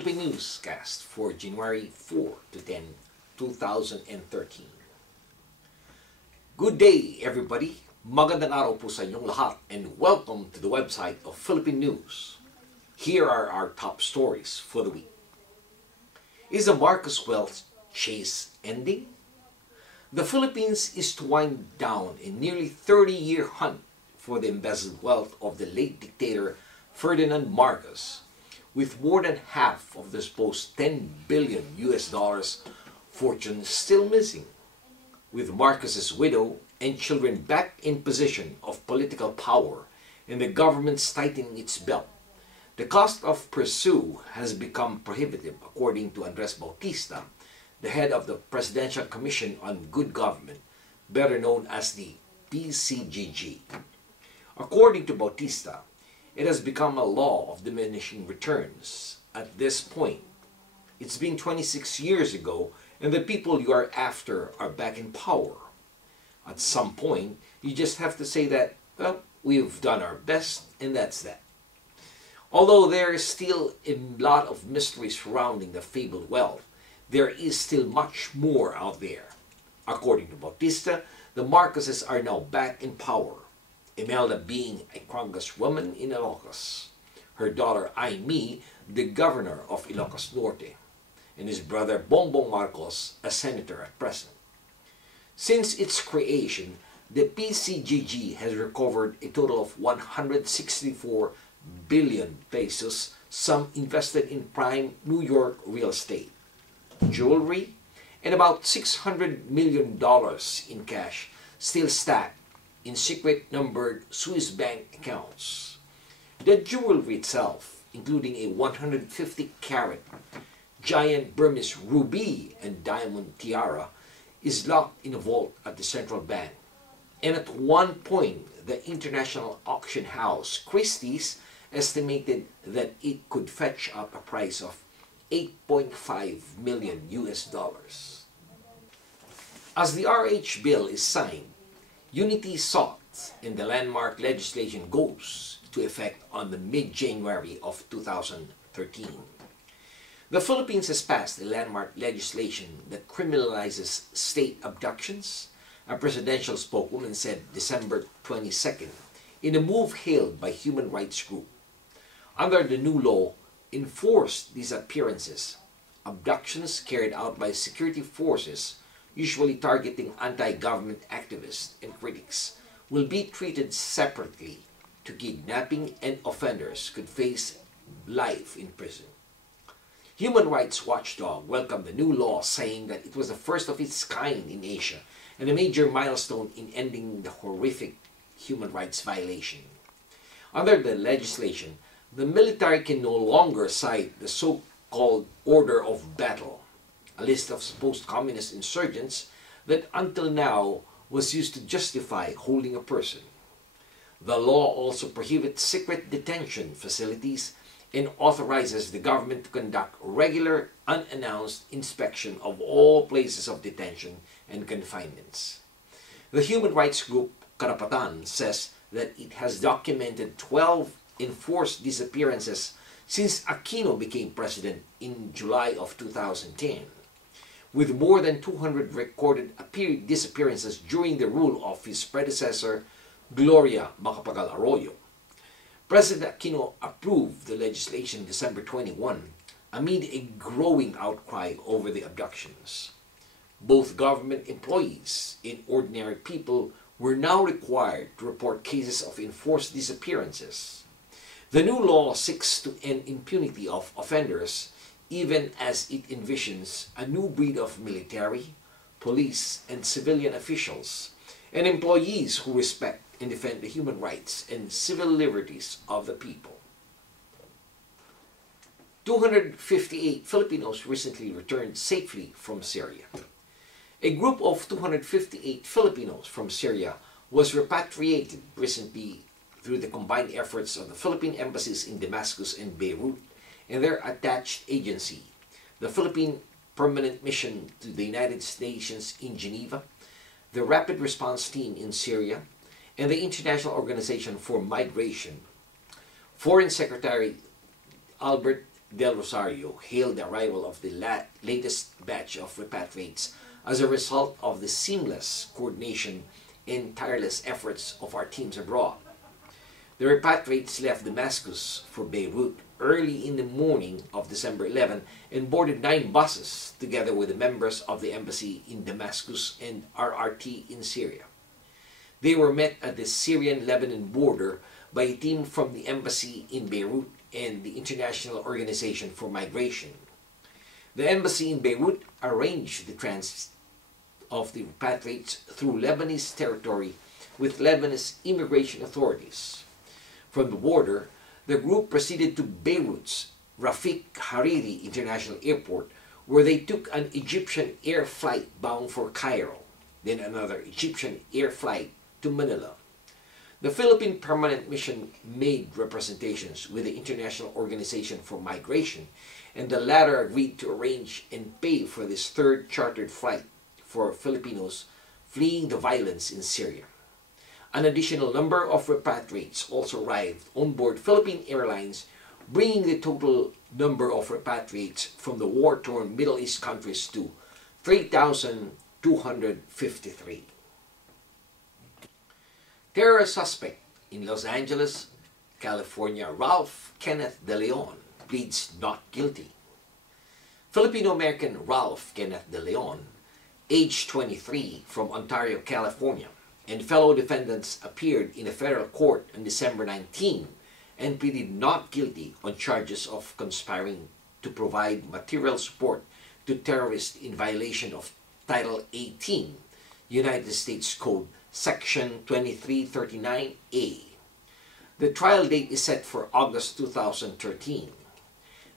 Philippine Newscast for January 4 to 10, 2013. Good day, everybody. Magandang araw po sa inyong lahat and welcome to the website of Philippine News. Here are our top stories for the week. Is the Marcos wealth chase ending? The Philippines is to wind down a nearly 30-year hunt for the embezzled wealth of the late dictator Ferdinand Marcos, with more than half of the supposed $10 billion fortune still missing. With Marcos's widow and children back in position of political power and the government's tightening its belt, the cost of pursuit has become prohibitive, according to Andres Bautista, the head of the Presidential Commission on Good Government, better known as the PCGG. According to Bautista, it has become a law of diminishing returns. At this point, it's been 26 years ago and the people you are after are back in power. At some point, you just have to say that, well, we've done our best and that's that. Although there is still a lot of mystery surrounding the fabled wealth, there is still much more out there. According to Bautista, the Marcoses are now back in power. Imelda being a congresswoman in Ilocos, her daughter Aimee the governor of Ilocos Norte, and his brother Bongbong Marcos a senator at present. Since its creation, the PCGG has recovered a total of 164 billion pesos, some invested in prime New York real estate, jewelry, and about $600 million in cash still stacked in secret numbered Swiss bank accounts. The jewelry itself, including a 150-carat giant Burmese ruby and diamond tiara, is locked in a vault at the central bank. And at one point, the international auction house Christie's estimated that it could fetch up a price of $8.5 million. As the RH bill is signed, unity sought in the landmark legislation goes to effect on the mid-January of 2013. The Philippines has passed a landmark legislation that criminalizes state abductions, a presidential spokeswoman said December 22nd, in a move hailed by human rights groups. Under the new law, enforced disappearances, abductions carried out by security forces, usually targeting anti-government activists and critics, will be treated separately to kidnapping, and offenders could face life in prison. Human Rights Watchdog welcomed the new law, saying that it was the first of its kind in Asia and a major milestone in ending the horrific human rights violation. Under the legislation, the military can no longer cite the so-called order of battle, a list of supposed communist insurgents that until now was used to justify holding a person. The law also prohibits secret detention facilities and authorizes the government to conduct regular, unannounced inspection of all places of detention and confinements. The human rights group Karapatan says that it has documented 12 enforced disappearances since Aquino became president in July of 2010, with more than 200 recorded disappearances during the rule of his predecessor, Gloria Macapagal Arroyo. President Aquino approved the legislation December 21 amid a growing outcry over the abductions. Both government employees and ordinary people were now required to report cases of enforced disappearances. The new law seeks to end impunity of offenders, even as it envisions a new breed of military, police, and civilian officials, and employees who respect and defend the human rights and civil liberties of the people. 258 Filipinos recently returned safely from Syria. A group of 258 Filipinos from Syria was repatriated recently through the combined efforts of the Philippine embassies in Damascus and Beirut and their attached agency, the Philippine Permanent Mission to the United Nations in Geneva, the Rapid Response Team in Syria, and the International Organization for Migration. Foreign Secretary Albert del Rosario hailed the arrival of the latest batch of repatriates as a result of the seamless coordination and tireless efforts of our teams abroad. The repatriates left Damascus for Beirut early in the morning of December 11 and boarded 9 buses together with the members of the embassy in Damascus and RRT in Syria. They were met at the Syrian-Lebanon border by a team from the embassy in Beirut and the International Organization for Migration. The embassy in Beirut arranged the transit of the repatriates through Lebanese territory with Lebanese immigration authorities. From the border, the group proceeded to Beirut's Rafik Hariri International Airport, where they took an Egyptian air flight bound for Cairo, then another Egyptian air flight to Manila. The Philippine Permanent Mission made representations with the International Organization for Migration, and the latter agreed to arrange and pay for this third chartered flight for Filipinos fleeing the violence in Syria. An additional number of repatriates also arrived on board Philippine Airlines, bringing the total number of repatriates from the war-torn Middle East countries to 3,253. Terror suspect in Los Angeles, California, Ralph Kenneth De Leon pleads not guilty. Filipino-American Ralph Kenneth De Leon, age 23, from Ontario, California, and fellow defendants appeared in a federal court on December 19 and pleaded not guilty on charges of conspiring to provide material support to terrorists in violation of Title 18, United States Code, Section 2339A. The trial date is set for August 2013.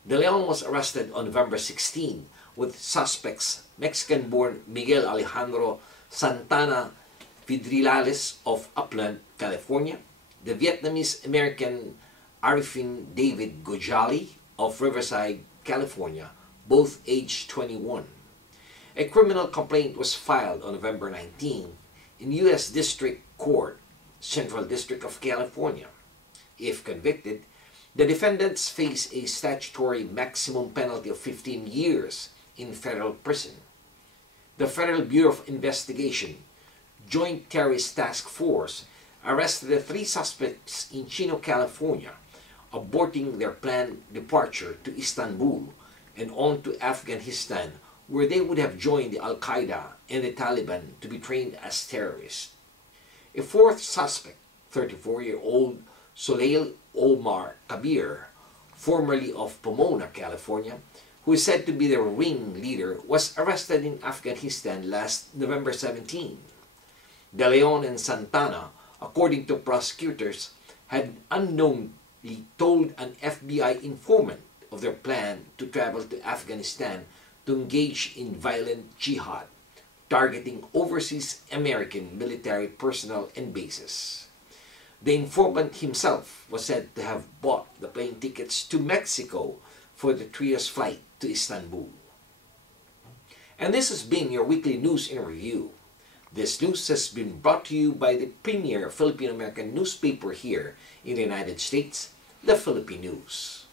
De Leon was arrested on November 16 with suspects Mexican-born Miguel Alejandro Santana Vidrilales of Upland, California, the Vietnamese-American Arifin David Gojali of Riverside, California, both aged 21. A criminal complaint was filed on November 19 in U.S. District Court, Central District of California. If convicted, the defendants face a statutory maximum penalty of 15 years in federal prison. The Federal Bureau of Investigation Joint Terrorist Task Force arrested the 3 suspects in Chino, California, aborting their planned departure to Istanbul and on to Afghanistan, where they would have joined the Al-Qaeda and the Taliban to be trained as terrorists. A 4th suspect, 34-year-old Soleil Omar Kabir, formerly of Pomona, California, who is said to be the ring leader, was arrested in Afghanistan last November 17. De Leon and Santana, according to prosecutors, had unknowingly told an FBI informant of their plan to travel to Afghanistan to engage in violent jihad, targeting overseas American military personnel and bases. The informant himself was said to have bought the plane tickets to Mexico for the trio's flight to Istanbul. And this has been your weekly news in review. This news has been brought to you by the premier Filipino-American newspaper here in the United States, the Philippine News.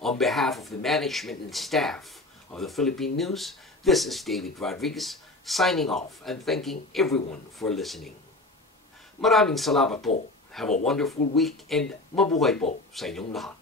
On behalf of the management and staff of the Philippine News, this is David Rodriguez signing off and thanking everyone for listening. Maraming salamat po. Have a wonderful week and mabuhay po sa inyong lahat.